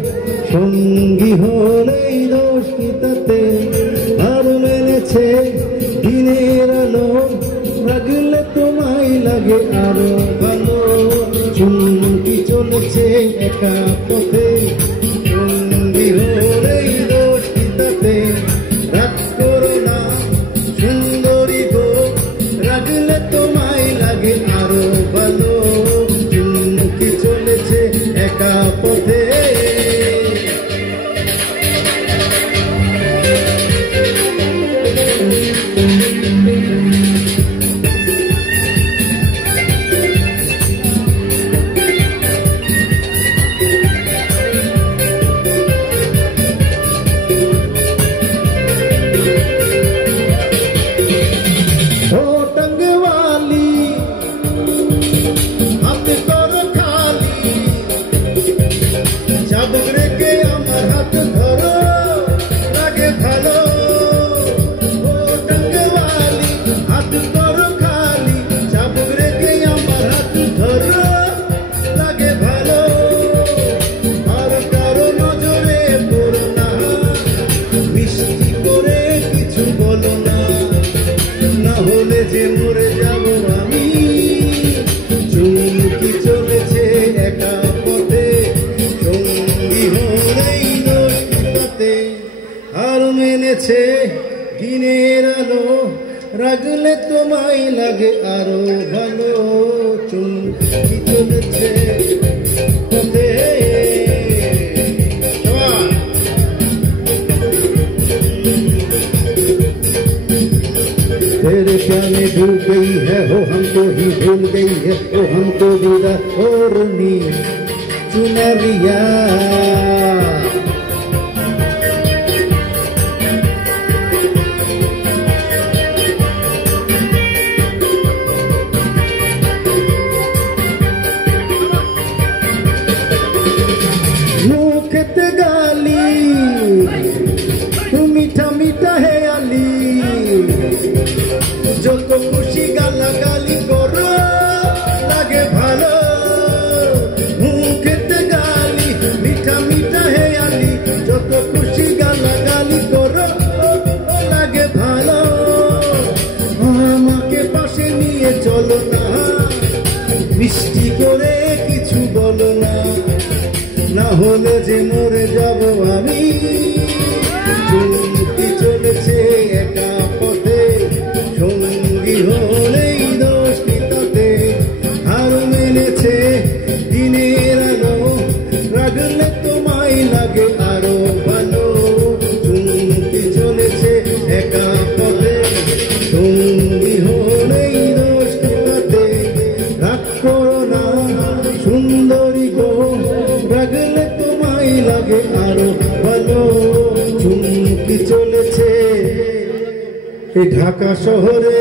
সঙ্গী হলেই দোষ কি তাতে, আর মেনেছে দিনের আলো, লাগলে তোমায় লাগে আরো ভালো। চুমকি চলেছে একা পথে, সঙ্গী হলেই দোষ কি তাতে, রাগ করো না সুন্দরী গো, লাগলে তোমায় লাগে আরো ভালো। চুমকি চলেছে একা পথে। হলে যে মরে যাব আমি, চুমকি চলেছে একা পথে, সঙ্গী হলেই দোষ কি তাতে, আর মেনেছে দিনের আলো, রাগলে তোমায় লাগে আরো ভালো। চুমকি চলেছে পথে। तेरे प्यार में डूब गई है हो, हमको ही भूल गई है हो, हमको विदा और नी चुनरिया। मुखते गाली तू मीठा मीठा है आली, যত খুশি গালাগালি করো লাগে ভালো। মুখেতে গালি মিঠা মিঠা হে আলি, যত খুশি গালাগালি করো লাগে ভালো। আমাকে পাশে নিয়ে চলো না, মিষ্টি করে কিছু বলো না, না হলে যে মরে যাব আমি। চুমকি চলেছে একা পথে, সঙ্গী হলেই দোষ কি তাতে, আর মেনেছে দিনের আলো, রাগলে তোমায় লাগে আরো ভালো। চুমকি চলেছে একা পথে, সঙ্গী হলেই দোষ কি তাতে, রাগ করো না সুন্দরী গো, রাগলে তোমায় লাগে আরো ভালো। চুমকি চলেছে ঢাকা শহরে।